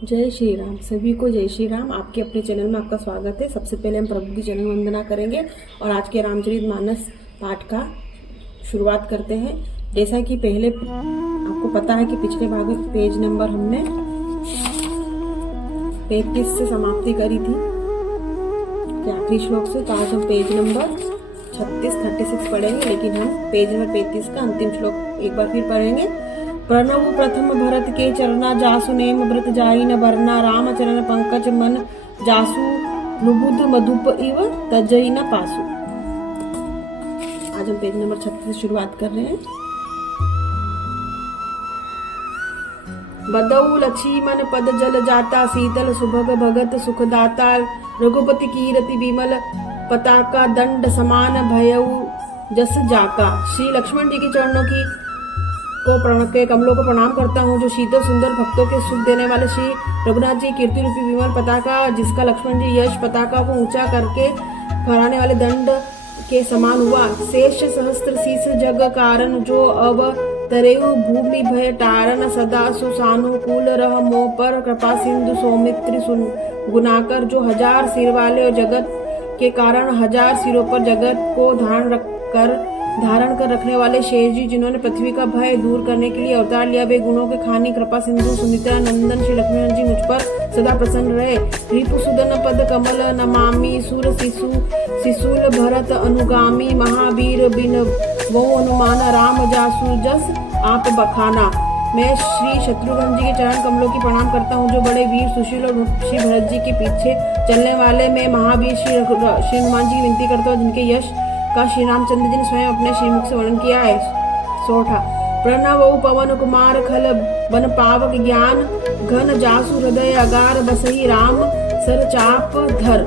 जय श्री राम। सभी को जय श्री राम। आपके अपने चैनल में आपका स्वागत है। सबसे पहले हम प्रभु की चरण वंदना करेंगे और आज के रामचरितमानस पाठ का शुरुआत करते हैं। जैसा कि पहले आपको पता है कि पिछले भाग में पेज नंबर हमने 35 से समाप्ति करी थी कि आखिरी श्लोक से। तो आज हम पेज नंबर 36 पढ़ेंगे, लेकिन हम पेज नंबर 35 का अंतिम श्लोक एक बार फिर पढ़ेंगे। प्रणव प्रथम भरत के चरना जासु नेम व्रत जाई न भरना राम चरण पंकज मन जासु लुबुध मधुप इव तजई न पासु। आज हम पेज नंबर 36 से शुरुआत कर रहे हैं। बदऊ लक्ष्मण पद जल जाता शीतल सुभग भगत सुखदाता रघुपति कीरति विमल पताका दंड समान भयऊ जस जाका। श्री लक्ष्मण जी के चरणों की के कमलों को प्रणाम करता हूँ, जो शीतल सुंदर भक्तों के सुख देने वाले श्री रघुनाथ जी कीर्ति रूपी विमल पताका, जिसका लक्ष्मण जी यश पताका को ऊंचा करके फहराने वाले दंड के समान हुआ। शेष सहस्त्र शीस जग कारण, जो अब तरेऊ भूमि भय टारन सदा सुसानुकूल रह मोह पर कृपा सिंधु सौमित्र गुनाकर, जो 1000 सिर वाले और जगत के कारण 1000 सिरों पर जगत को धारण कर रखने वाले शेष जी, जिन्होंने पृथ्वी का भय दूर करने के लिए अवतार लिया, वे गुणों के खानी कृपा सिंधु सुमित्रा नंदन श्री लक्ष्मण जी मुझ पर सदा प्रसन्न रहे। रिपुसुदन पद कमल नमामि सुर शिशुल भरत अनुगामी, महावीर बिन वो अनुमान राम जासु जस आप बखाना। मैं श्री शत्रुघ्न जी के चरण कमलों की प्रणाम करता हूँ, जो बड़े वीर सुशील और श्री भरत जी के पीछे चलने वाले मैं महावीर श्री हनुमान जी की विनती करता हूँ, जिनके यश का श्री रामचंद्र जी ने स्वयं अपने श्रीमुख से वर्णन किया है। सोठा प्रणव पवन कुमार खल बन पावक ज्ञान घन जासु हृदय अगार बसही राम सर चाप धर।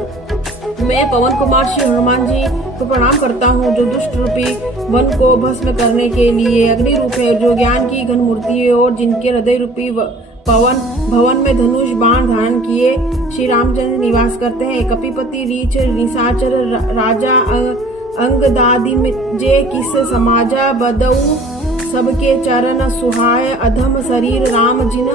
मैं पवन कुमार श्री हनुमान जी को प्रणाम करता हूँ, जो दुष्ट रूपी वन को भस्म करने के लिए अग्नि रूप है, जो ज्ञान की घन मूर्ति है और जिनके हृदय रूपी पवन भवन में धनुष बाण धारण किए श्री रामचंद्र निवास करते हैं। कपिपति रीछ निशाचर राजा अंगदादि जे किस समाजा, बदऊ सबके चरण सुहाय अधम शरीर राम जिन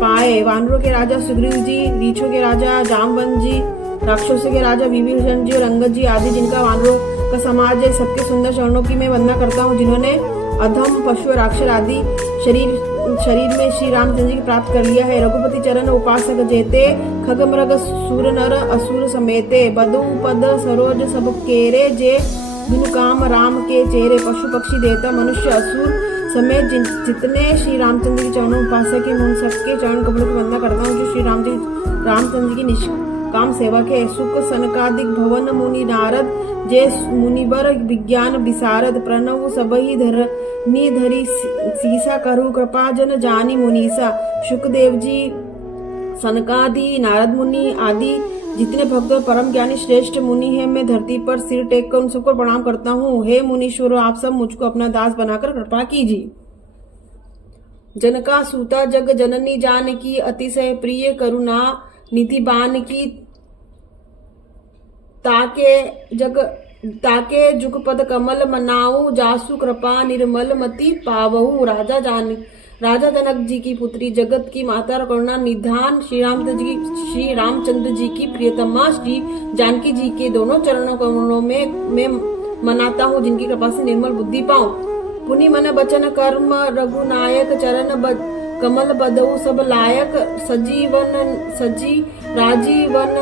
पाए। वानरों के राजा सुग्रीव जी, रीछों के राजा जामवंत जी, राक्षसों के राजा विभीषण जी और अंगद जी आदि, जिनका वानरों का समाज है, सबके सुंदर चरणों की मैं वंदना करता हूँ, जिन्होंने अधम पशु राक्षस आदि शरीर में श्री रामचंद्र जी प्राप्त कर लिया है। रघुपति चरण उपासक जेते, खगमृग सूर नर असुर समेते, बदऊ पद सरोज सब केरे, जे बिनु काम राम के चेहरे। पशु पक्षी देवता मनुष्य असुर समेत जितने श्री रामचंद्र के चरणों उपासक है, उन सबके चरण कमलों की वंदना करता हूँ, जो श्री रामचंद्र की निष्काम सेवक है। सुख सनकादिक भवन मुनि नारद, जे मुनिवर विज्ञान विशारद, प्रणव सबही धरी सीसा करु कृपा जन जानी मुनीसा। शुकदेव जी, सनकादि, नारद मुनि आदि जितने भक्त और परम ज्ञानी श्रेष्ठ मुनि हैं, मैं धरती पर सिर टेक कर उन सबको प्रणाम करता हूँ। हे मुनीश्वरों, आप सब मुझको अपना दास बनाकर कृपा कीजिए। जनका सूता जग जननी जान की, अतिशय प्रिय करुणा निधि बान की, ताके जुगपद कमल मनाऊ, जासु कृपा निर्मल मति पावहु। राजा जनक जी की पुत्री, जगत की माता और करुणा निधान श्री रामचंद्र जी की प्रियतमा श्री जानकी जी के दोनों चरणों कमलों में मैं मनाता हूँ, जिनकी कृपा से निर्मल बुद्धि पाऊं। पुनि मन बचन कर्म रघुनायक, चरण कमल बदऊ सब लायक, सजी राजीवन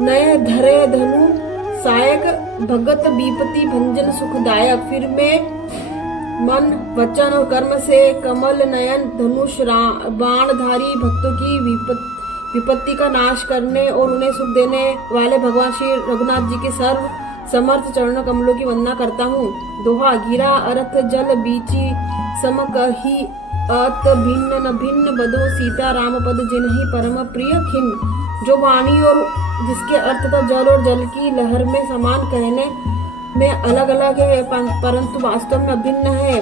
नय धरे धनु सायक, भगत बीपति भंजन सुखदायक। फिर मैं मन वचन और कर्म से कमल नयन धनुष बाणधारी भक्तों की विपत्ति का नाश करने और उन्हें सुख देने वाले भगवान श्री रघुनाथ जी के सर्व समर्थ चरणों कमलों की वंदना करता हूँ। दोहा गिरा अर्थ जल बीची सम कही अत भिन्न न भिन्न, बदो सीता राम पद जिन्हि परम प्रिय खिन्न। जो वाणी और जिसके अर्थ का जल और जल की लहर में समान कहने में अलग अलग है, परंतु वास्तव में अभिन्न है,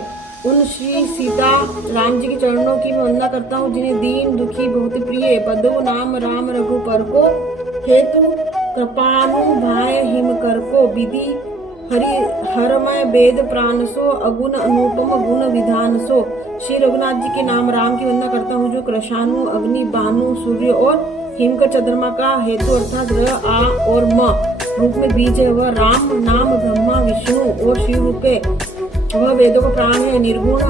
उन श्री सीता राम जी के चरणों की मैं वंदना करता हूँ, जिन्हें दीन दुखी बहुत प्रिय। बदो नाम राम रघुपर को, हेतु कृपानु भाय हिम कर को, विधि हरमय वेद प्राण सो, अगुण अनुपम गुण विधान सो। श्री रघुनाथ जी के नाम राम की वंदना करता हूँ, जो कृषाणु, अग्नि, बानु, सूर्य और हिमकर चंद्रमा का हेतु अर्थात र, आ और म रूप में बीज है। वह राम नाम ब्रह्मा, विष्णु और शिव रूप है। वह वेदों का प्राण है, निर्गुण,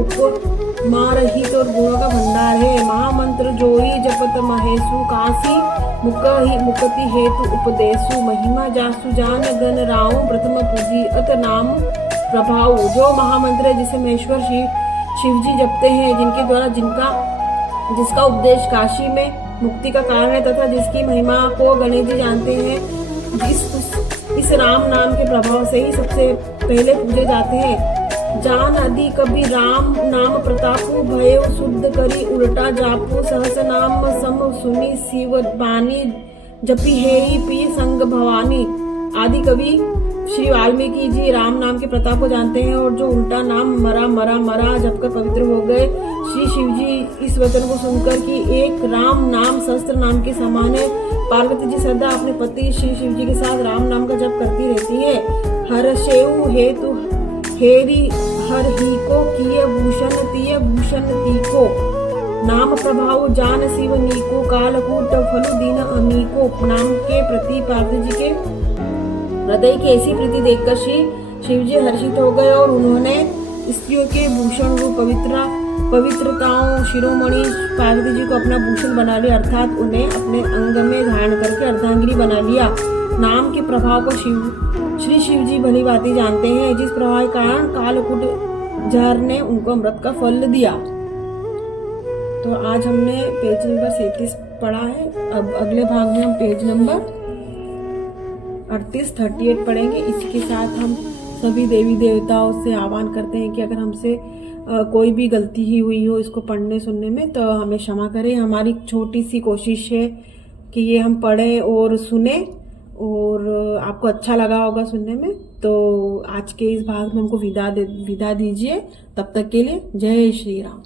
उपमारहित और गुणों का भंडार है। महामंत्र जोई जपत महेशु, काशी मुक्ति हेतु उपदेशु, महिमा जासु जान गण राव, प्रथम पूजी अत नाम प्रभाव। जो महामंत्र है जिसे महेश्वर शिव जी जपते हैं, जिनके द्वारा जिसका उपदेश काशी में मुक्ति का कारण है तथा जिसकी महिमा को गणेश जी जानते हैं, इस राम नाम के प्रभाव से ही सबसे पहले पूजे जाते हैं। जान आदि कभी राम नाम प्रतापु, भय शुद्ध करी उल्टा जापु, सहस नाम सम सुनी शिव बानी, जपी है पी संग भवानी। आदि कवि श्री वाल्मीकि जी राम नाम के प्रताप को जानते हैं और जो उल्टा नाम मरा मरा मरा जपकर पवित्र हो गए। श्री शिव जी इस वचन को सुनकर कि एक राम नाम शस्त्र नाम के समान है। पार्वती जी सदा अपने पति श्री शिव जी के साथ राम नाम का जप करती रहती है। हर शेऊ हेतु हेरी हर ही को किए भूषण तिय भूषण तीको, नाम प्रभाव जान शिव नीको, कालकूट फलु दीन अमीको। नाम के प्रति पार्वती जी के हृदय की ऐसी प्रीति देखकर श्री शिव जी हर्षित हो गए और उन्होंने स्त्रियों के भूषण रूप पवित्रताओं शिरोमणि पार्वती जी को अपना भूषण बना लिया, अर्थात उन्हें अपने अंग में धारण करके अर्धांगिनी बना लिया। नाम के प्रभाव को श्री शिव जी भली भांति जानते हैं, जिस प्रभाव के कारण कालकूट जहर ने उनको अमृत का फल दिया। तो आज हमने पेज नंबर 37 पढ़ा है। अब अगले भाग में हम पेज नंबर 38 पढ़ेंगे। इसी के साथ हम सभी देवी देवताओं से आह्वान करते हैं कि अगर हमसे कोई भी गलती ही हुई हो इसको पढ़ने सुनने में तो हमें क्षमा करें। हमारी छोटी सी कोशिश है कि ये हम पढ़ें और सुने और आपको अच्छा लगा होगा सुनने में। तो आज के इस भाग में हमको विदा दीजिए। तब तक के लिए जय श्री राम।